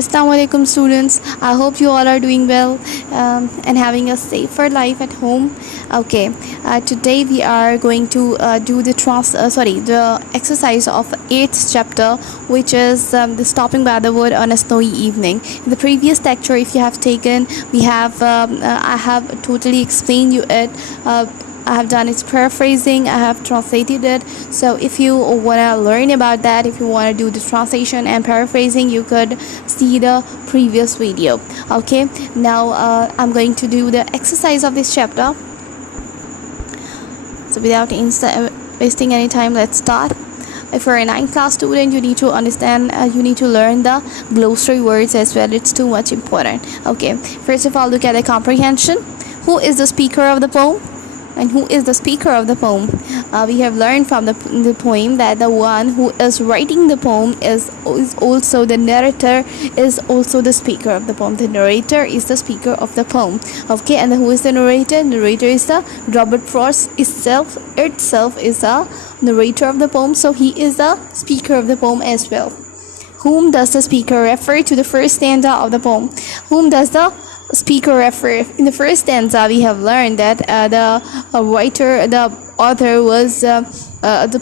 Assalamu alaikum students. I hope you all are doing well and having a safer life at home. Okay, today we are going to do the exercise of 8th chapter, which is the stopping by the wood on a snowy evening. In the previous lecture, if you have taken, I have totally explained you it. I have done its paraphrasing, I have translated it. So if you want to learn about that, if you want to do the translation and paraphrasing, you could see the previous video. Okay, now I'm going to do the exercise of this chapter. So without wasting any time, let's start. If you're a 9th class student, you need to understand, you need to learn the glossary words as well. It's too much important. Okay, first of all, look at the comprehension. Who is the speaker of the poem? And who is the speaker of the poem? We have learned from the poem that the one who is writing the poem is also the narrator, is also the speaker of the poem. The narrator is the speaker of the poem. Okay, and who is the narrator? Narrator is the Robert Frost itself is the narrator of the poem, so he is the speaker of the poem as well. Whom does the speaker refer to? The first stanza of the poem. Whom does the speaker refer? In the first stanza, we have learned that the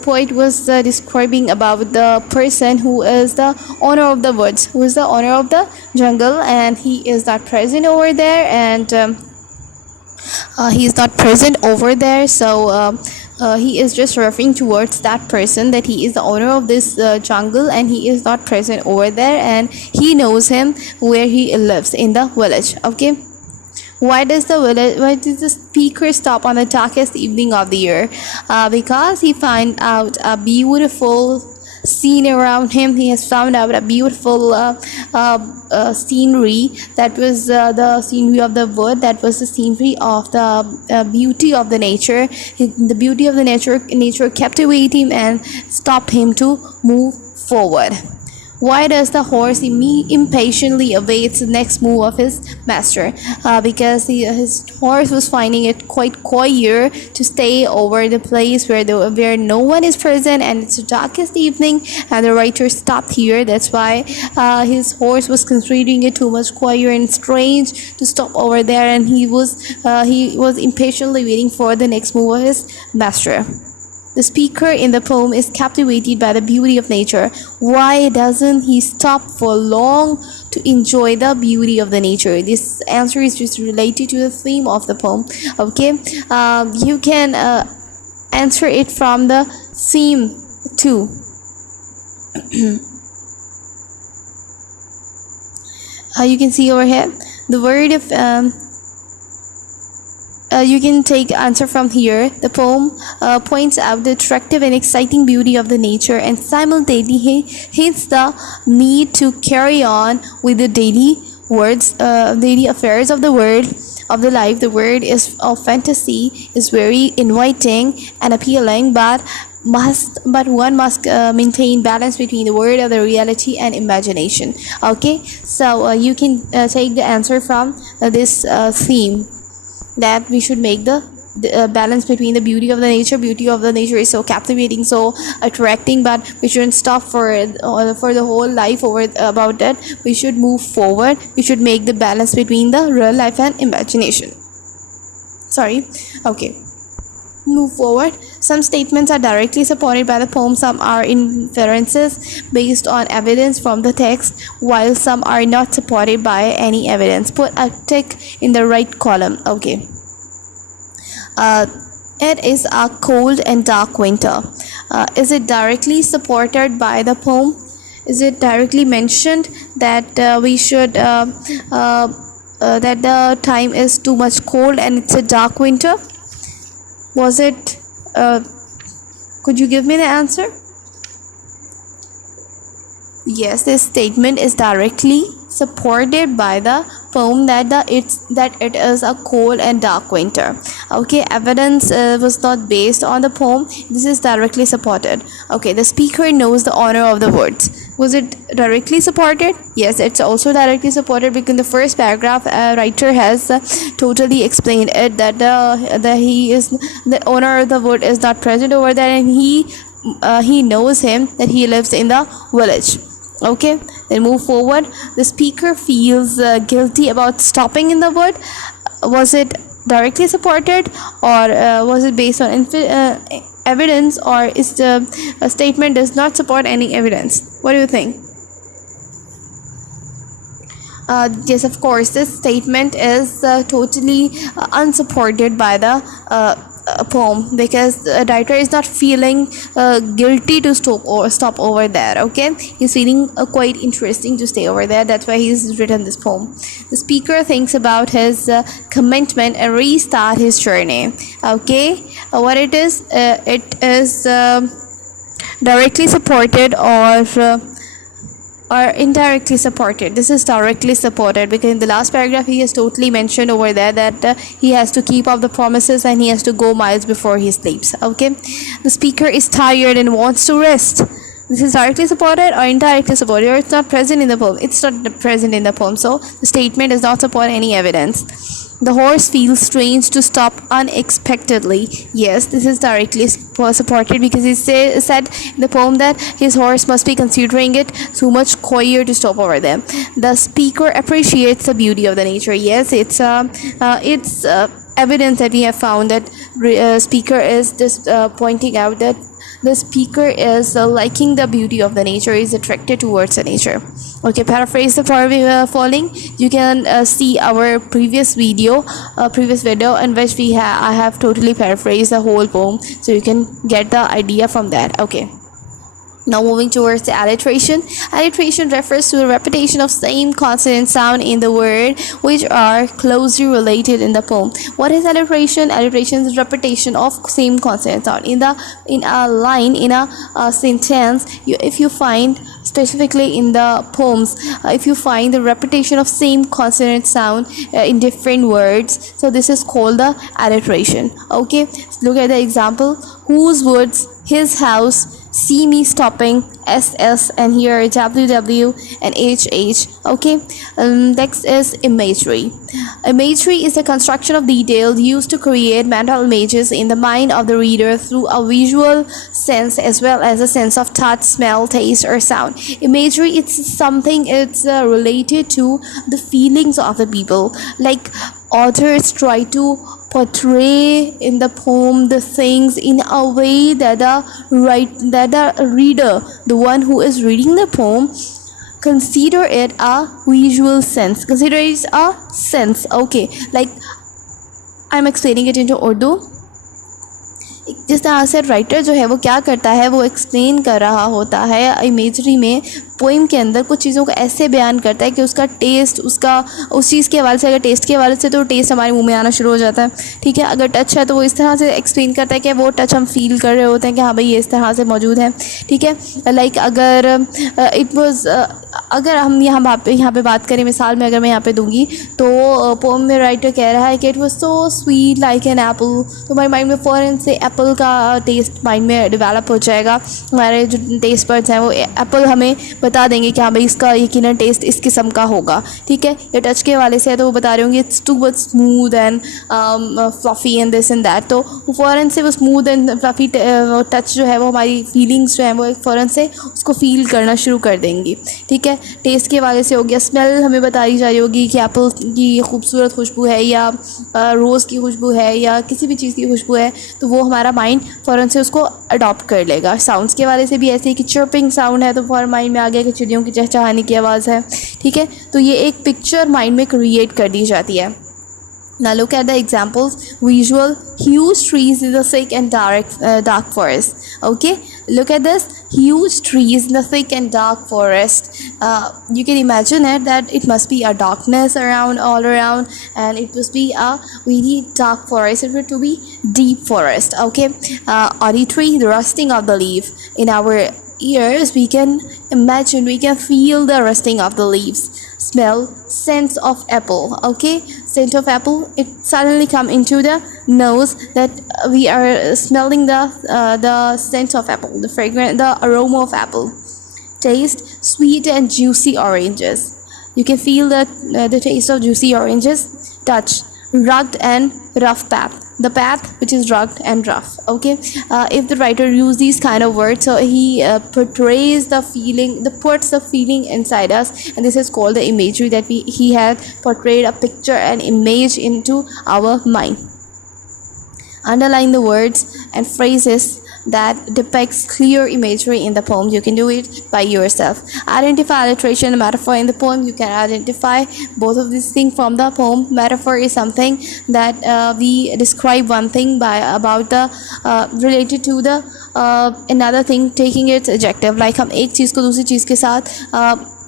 poet was describing about the person who is the owner of the woods, who is the owner of the jungle, and he is not present over there, and he is not present over there, so he is just referring towards that person, that he is the owner of this jungle and he is not present over there, and he knows him where he lives in the village. Okay, why does the speaker stop on the darkest evening of the year? Because he find out a beautiful scene around him. He has found out a beautiful scenery. That was the scenery of the wood. That was the scenery of the beauty of the nature. The beauty of the nature captivate him and stop him to move forward. Why does the horse impatiently awaits the next move of his master? Because his horse was finding it quite queer to stay over the place where no one is present, and it's the darkest evening, and the writer stopped here. That's why his horse was considering it too much queer and strange to stop over there, and he was impatiently waiting for the next move of his master. The speaker in the poem is captivated by the beauty of nature. Why doesn't he stop for long to enjoy the beauty of the nature? This answer is just related to the theme of the poem. Okay, you can answer it from the theme too. You can see over here the word of you can take answer from here. The poem points out the attractive and exciting beauty of the nature, and simultaneously hints the need to carry on with the daily affairs of the world, of the life. The word of fantasy is very inviting and appealing, but one must maintain balance between the word of the reality and imagination. Okay, so you can take the answer from this theme, that we should make the balance between the beauty of the nature. Beauty of the nature is so captivating, so attracting, but we shouldn't stop for the whole life about that. We should move forward. We should make the balance between the real life and imagination. Okay, move forward. Some statements are directly supported by the poem, some are inferences based on evidence from the text, while some are not supported by any evidence. Put a tick in the right column. Okay. It is a cold and dark winter. Is it directly supported by the poem? Is it directly mentioned that we should that the time is too much cold and it's a dark winter? Was it could you give me the answer? Yes, this statement is directly supported by the poem that it is a cold and dark winter. Okay, evidence was not based on the poem. This is directly supported. Okay, the speaker knows the owner of the words. Was it directly supported? Yes, it's also directly supported, because in the first paragraph writer has totally explained it, that the owner of the wood is not present over there, and he knows him, that he lives in the village. Okay, then move forward. The speaker feels guilty about stopping in the word. Was it directly supported, or was it based on evidence, or is the statement does not support any evidence? What do you think? Yes, of course, this statement is totally unsupported by the poem, because the writer is not feeling guilty to stop over there. Okay, he's feeling quite interesting to stay over there. That's why he's written this poem. The speaker thinks about his commitment and restart his journey. Okay, what it is directly supported, or indirectly supported. This is directly supported, because in the last paragraph he has totally mentioned over there that he has to keep up the promises and he has to go miles before he sleeps. Okay, the speaker is tired and wants to rest. This is directly supported or indirectly supported, or it's not present in the poem. It's not present in the poem, so the statement does not support any evidence. The horse feels strange to stop unexpectedly. Yes, this is directly supported, because he said in the poem that his horse must be considering it too much queer to stop over there. The speaker appreciates the beauty of the nature. Yes, it's evidence that we have found that speaker is just pointing out that the speaker is liking the beauty of the nature, is attracted towards the nature. Okay, paraphrase the following. You can see our previous video in which I have totally paraphrased the whole poem, so you can get the idea from that. Okay, now moving towards the alliteration. Alliteration refers to the repetition of same consonant sound in the word which are closely related in the poem. What is alliteration? Alliteration is repetition of same consonant sound in a line, in a sentence. If you find specifically in the poems, if you find the repetition of same consonant sound in different words, so this is called the alliteration. Okay, look at the example. Whose woods, his house, see me stopping, SS, and here WW and HH. Okay, next is imagery. Imagery is the construction of details used to create mental images in the mind of the reader through a visual sense as well as a sense of touch, smell, taste, or sound. Imagery, it's something, it's related to the feelings of the people. Like authors try to portray in the poem the things in a way that the reader, the one who is reading the poem, consider it a visual sense, consider it a sense. Okay, like I'm explaining it into Urdu. जिस तरह से writer जो है वो क्या करता है, वो एक्सप्लेन कर रहा होता है इमेजरी में, पोइम के अंदर कुछ चीज़ों को ऐसे बयान करता है कि उसका टेस्ट, उसका उस चीज़ के हवाले से, अगर टेस्ट के हवाले से तो टेस्ट हमारे मुंह में आना शुरू हो जाता है, ठीक है. अगर टच है तो वो इस तरह से एक्सप्लेन करता है कि वो टच हम फील कर रहे होते हैं कि हाँ भाई ये इस तरह से मौजूद है, ठीक है. लाइक अगर इट वाज, अगर हम यहाँ पे बात करें, मिसाल में अगर मैं यहाँ पे दूंगी, तो पोम में राइटर कह रहा है कि it was so sweet like an apple, तो हमारे माइंड में फ़ौरन से एप्पल का टेस्ट माइंड में डेवलप हो जाएगा. हमारे जो टेस्ट बड्स हैं वो एप्पल हमें बता देंगे कि हाँ भाई इसका यकीनन टेस्ट इस किस्म का होगा, ठीक है. या टच के वाले से है तो वो बता रहे होंगे it's too much smooth and fluffy and this and that, तो फ़ौरन से वो स्मूथ एंड फ्लफ़ी टच जो है वो हमारी फीलिंग्स जो है वो फ़ौरन से उसको फील करना शुरू कर देंगी, ठीक है. टेस्ट के वाले से हो गया, स्मेल हमें बताई जा रही होगी कि एप्पल की खूबसूरत खुशबू है या रोज़ की खुशबू है या किसी भी चीज़ की खुशबू है, तो वो हमारा माइंड फ़ौरन से उसको अडॉप्ट कर लेगा. साउंड्स के वाले से भी ऐसे ही कि चर्पिंग साउंड है तो फ़ौरन माइंड में आ गया कि चिड़ियों की चहचहाने की आवाज़ है, ठीक है. तो ये एक पिक्चर माइंड में क्रिएट कर दी जाती है. Now look at the examples. Visual, huge trees in the thick and dark forest. Okay, look at this, huge trees in the thick and dark forest. You can imagine it that it must be a darkness all around, and it must be a very dark forest. It would to be deep forest. Okay, auditory, the rusting of the leaf in our ears. We can imagine, we can feel the rusting of the leaves. Smell, scent of apple. Okay, scent of apple, it suddenly come into the nose that we are smelling the scent of apple, the fragrance, the aroma of apple. Taste, sweet and juicy oranges. You can feel the taste of juicy oranges. Touch, rugged and rough path. the path which is rugged and rough. Okay, if the writer use these kind of words, so he portrays the feeling, the puts the feeling inside us, and this is called the imagery, that he had portrayed a picture and image into our mind. Underline the words and phrases that depicts clear imagery in the poem. You can do it by yourself. Identify alliteration and metaphor in the poem. You can identify both of these things from the poem. Metaphor is something that we describe one thing by about the related to the another thing, taking its adjective. Like हम एक चीज़ को दूसरी चीज़ के साथ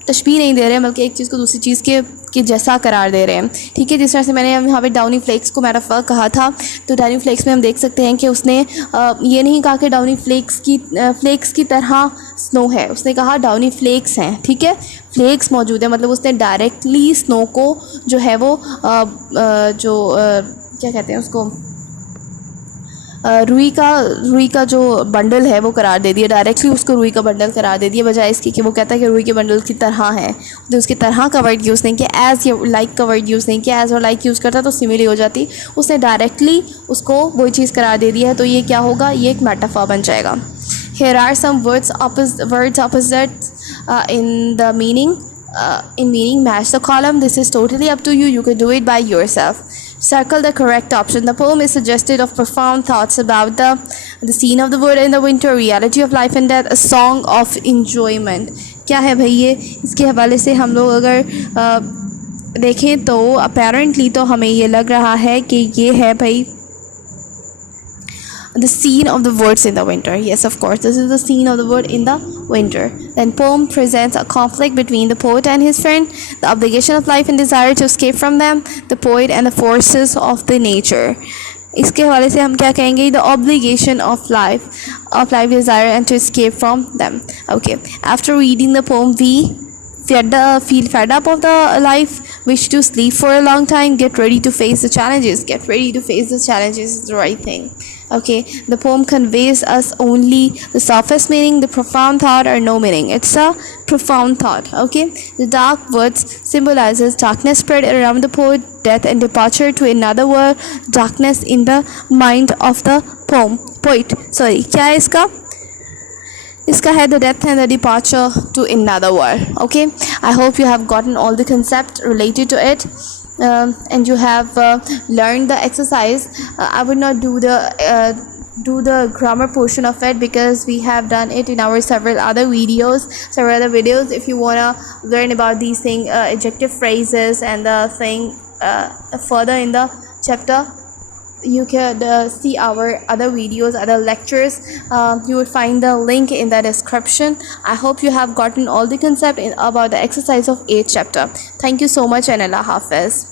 तशबीह नहीं दे रहे हैं, बल्कि एक चीज़ को दूसरी चीज़ के जैसा करार दे रहे हैं. ठीक है, जिस तरह से मैंने यहाँ पे डाउनी फ्लेक्स को मेटाफर कहा था, तो डाउनी फ्लेक्स में हम देख सकते हैं कि उसने ये नहीं कहा कि डाउनी फ्लेक्स की तरह स्नो है, उसने कहा डाउनी फ्लेक्स हैं. ठीक है, फ्लेक्स मौजूद है, मतलब उसने डायरेक्टली स्नो को जो है वो क्या कहते हैं उसको, रुई का जो बंडल है वो करार दे दिया, डायरेक्टली उसको रुई का बंडल करार दे दिया, बजाय इसके कि वो कहता है कि रुई के बंडल की तरह है. तो उसकी तरह का वर्ड यूज़ नहीं किया, एज़ या लाइक का वर्ड यूज़ नहीं किया. एज़ और लाइक यूज़ करता तो सिमिली हो जाती, उसने डायरेक्टली उसको वही चीज़ करार दे दिया है. तो ये क्या होगा, ये एक मेटाफर बन जाएगा. Here are some words opposite in the meaning. In meaning, match the column. This is totally up to you. You can do it by yourself. Circle the correct option. The poem is suggestive of profound thoughts about the scene of the world in the winter, reality of life and death, a song of enjoyment. क्या है भाई ये, इसके हवाले से हम लोग अगर देखें तो apparently तो हमें ये लग रहा है कि ये है भाई the scene of the words in the winter. Yes, of course, this is the scene of the word in the winter. Then poem presents a conflict between the poet and his friend, the obligation of life and desire to escape from them, the poet and the forces of the nature. इसके हवाले से हम क्या कहेंगे, the obligation of life, desire and to escape from them. Okay, after reading the poem we feel fed up of the life, wish to sleep for a long time, get ready to face the challenges. Get ready to face the challenges is the right thing. Okay, the poem conveys us only the softest meaning, the profound thought or no meaning. It's a profound thought. Okay, the dark words symbolizes darkness spread around the poet, death and departure to another world, darkness in the mind of the poet. Sorry, क्या है इसका? इसका है the death and the departure to another world. Okay, I hope you have gotten all the concept related to it. And you have learned the exercise. I would not do the grammar portion of it because we have done it in our several other videos. If you want to learn about these things, adjective phrases and the thing further in the chapter, you can see our other videos, other lectures. You would find the link in the description. I hope you have gotten all the concept about the exercise of 8th chapter. Thank you so much and Allah Hafiz.